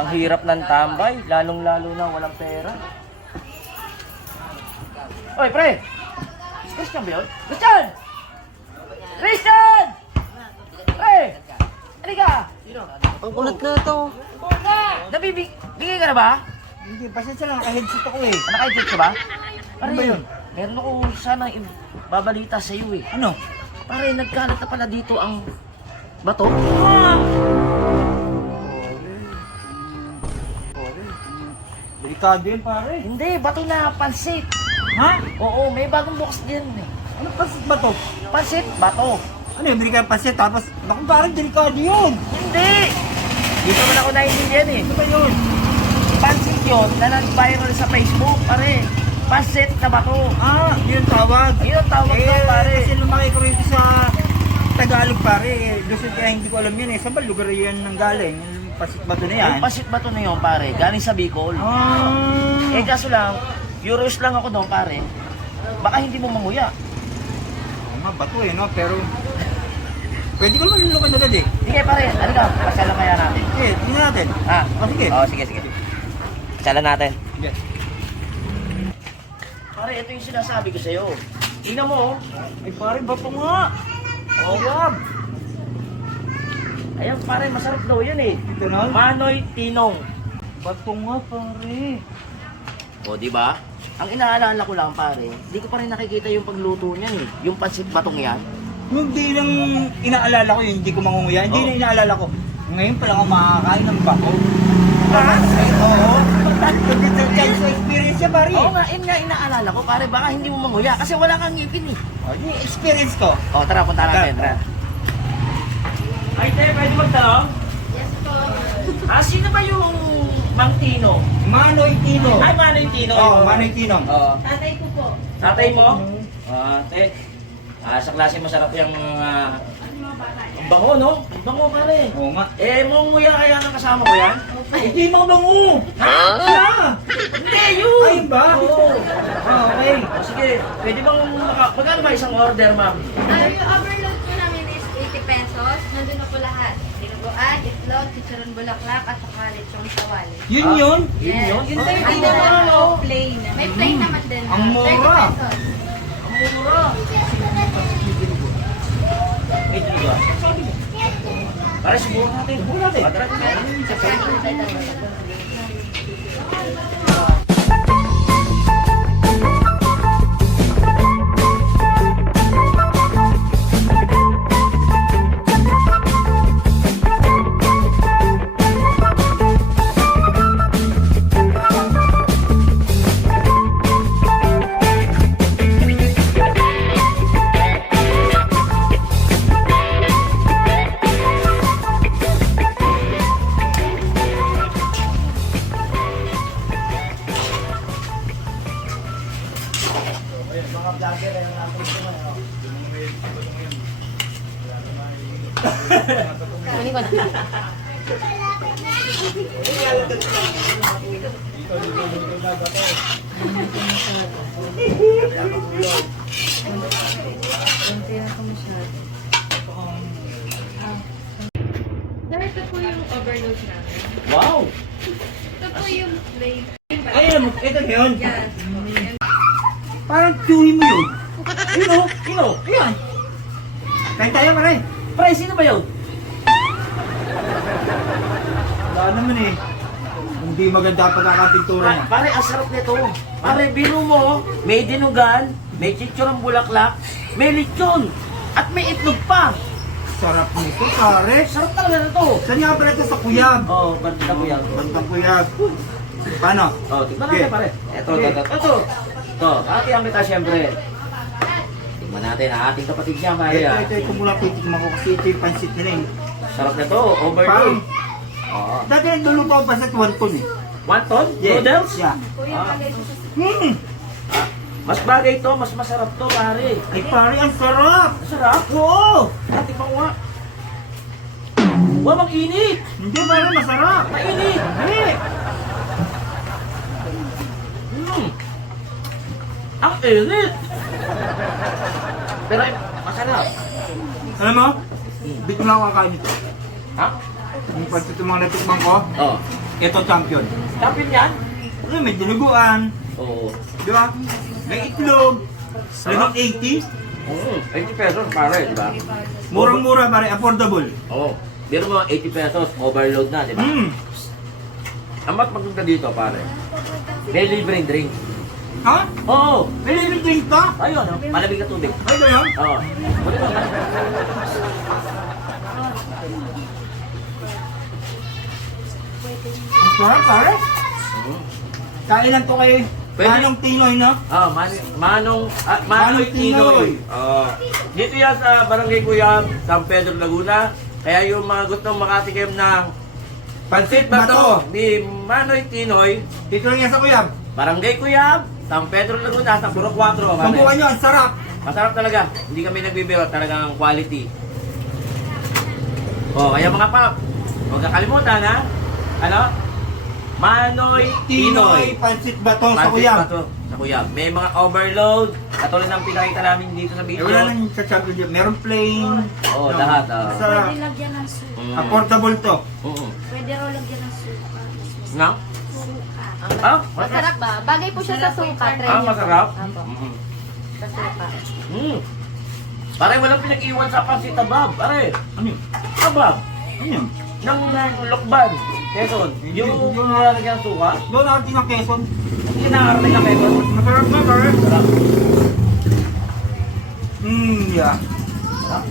Ang hirap ng tambay, lalong-lalo na walang pera. Oy, pre! Christian ba yun? Christian! Christian! Pre! Halika! Ang kulit na ito. Nabibigay ka na ba? Hindi, pasensya lang, naka-headset ako eh. Naka-edit ka ba? Pare, Ano ba yun? meron ako sana babalita sa iyo eh. Ano? Pare, nagkalat na pala dito ang bato. Delikado yun pare. Hindi, bato na pansit. Ha? Oo, may bagong bukas din eh. Ano pasit ba to? Pansit, bato. Ano yung bili ka ng pasit tapos, naku parang delikado yun. Hindi! Dito man ako naiintindihan eh. Ano ba yun? Pansit yun na nag-viral sa Facebook, pare. Pansit na bato. Ah, yun tawag. Ayun ang tawag daw, pare. Kasi lumaki ko rito sa Tagalog pare. Luzon kaya hindi ko alam yun eh. Saan ba lugar yan nang galing? Yung pasit bato na yan? Yung pansit bato na yun, pare. Galing sa Bicol. Ah. Eh kaso lang, curious lang ako doon, pare. Baka hindi mo manguya. Tama, bato eh no? Pero, pwede ko naman lulukan agad eh. Sige, pare. Halika, pasalan kaya natin. Eh, tingnan natin. Ah, sige. Oo, sige. Pasalan natin. Sige. Pare, ito yung sinasabi ko sa'yo. Tingnan mo, oh. Ay pare, bato nga. Oh, Yab. Ayan, pare, masarap daw yun eh. Ito na? Manoy Tinong. Bato nga pare. O, di ba? Ang inaalala ko lang, pare, hindi ko pa rin nakikita yung pagluto niyan eh. Yung pansit batong yan. Hindi lang inaalala ko yun, hindi ko mangunguya. Hindi Oo. na inaalala ko. Ngayon pala ako makakain ng bako. Ha? Oo. Sa experience siya pare. Oo nga, yun nga inaalala ko, pare, baka hindi mo manguya kasi wala kang ngipin eh. Oh, yung experience ko. O, tara, punta natin, tara. Ay, te, pwede magtanong? Yes po. Sino ba yung Mang Tino? Manoy Tino. Ay, Manoy Tino. Oo, Manoy Tino. Oo. Tatay ko po. Tatay mo? Te, sa klase masarap yung ang bango, no? Ang bango, pare. Oo nga. Eh, manguya kaya ng kasama ko yan? Hindi mo bango. Ha? Siya. Hindi, yun! Ayun ba? Oo. Ah, okay. O, sige, pwede bang magkano ba isang order, ma'am? Yung overload po namin is 80 pesos. Nandun na po lahat. Dinuguan, itlog, chicharon bulaklak, at saka lechong sawali. Yun yun. Yun yun? Yun Okay, tayo hindi naman naman, no? plain. May plain naman din. Ang mura. 30 pesos. Ang mura. May dinuga. Pare, subukan natin. Subukan natin. Tara, Kunin ko na. Sir, ito po yung overload namin. Wow! Ito po yung plain. Ayun, ito na yun. Yan. Parang chewy mo yun. Sino? Sino? Ayan. Kain tayo pare. Pare, sino ba yun? Wala naman eh. Hindi maganda ang pagkakapintura niya. Pare, ang sarap nito. Pare, biro mo, may dinugan, may chichurong bulaklak, may lechon, at may itlog pa. Sarap nito pare. Sarap talaga nito. Saan nga pala ito sa kuyab? Oh, banda ko yan. Bantang kuyab. Paano? Oh, tignan Okay. natin pare. Ito. Ito, hatihan kita siyempre. Tignan natin, ating kapatid niya, pare. Ito mula titikman ko kasi ito yung pansit nila eh. Sarap na to, overload. Pang. Oo. Dati dulo pa ang pansit 1 ton eh. 1 ton? Yeah. Noodles? Yeah. Kuya, bagay po sa Mas bagay to, mas masarap to, pare. Ay pare, ang sarap! Masarap? Oo! Tikman ko nga. Wow, mag-init! Hindi pare, masarap! Mainit! Hindi! Ang init! Pero masarap. Alam mo? Bit mo lang ako kakain ito. Ha? Yung pansit yung mga natikman ko. Oh. Ito champion. Champion yan? Ano, may dinuguan. Oo. Di ba? May itlog. Talagang 80. 80 pesos pare, di ba? Murang-mura pare, affordable. Oo. Biro mo 80 pesos, overload na, di ba? Ang mas maganda dito pare. May libreng drink. Ha? Oo. May libre drink ka? Ayun, oh, malamig na tubig. Ay, ganyan? Oo. Ang sarap pare. Kain lang to kay Pwede. Manong Tinoy, no? Manoy Tinoy. Dito yan sa Barangay Cuyam, San Pedro, Laguna. Kaya yung mga gustong makatikim ng Pansit Bato ni Manoy Tinoy, Dito lang yan sa Kuyab. Barangay Cuyam, San Pedro, Laguna, sa Puro 4. Pambukan nyo, ang sarap. Masarap talaga. Hindi kami nagbibiro, talagang quality. Kaya mga pap, huwag kakalimutan ha. Ano? Manoy Tinoy. Pansit Batong sa Pansit Kuyab. Bato sa Cuyam. May mga overload, katulad ng pinakita namin dito sa Eh, video. wala nang sa champion dyan. Meron plain. Oo, lahat. Sa Pwede lagyan ng suka. affordable to. Pwede raw lagyan ng suka. Na? Suka. Masarap ba? Bagay po siya sa suka. Try niyo po. Masarap? Apo. Sa suka. Pare, walang pinag-iwan sa pansit abab. Pare, Ano yun? abab. Ano yun? Ng lokban. Quezon. Yung nilalagyan ng suka. Doon natin ng Quezon. Hindi nakakarating ng Quezon. Masarap na, pare. Sarap. Yeah. Sarap.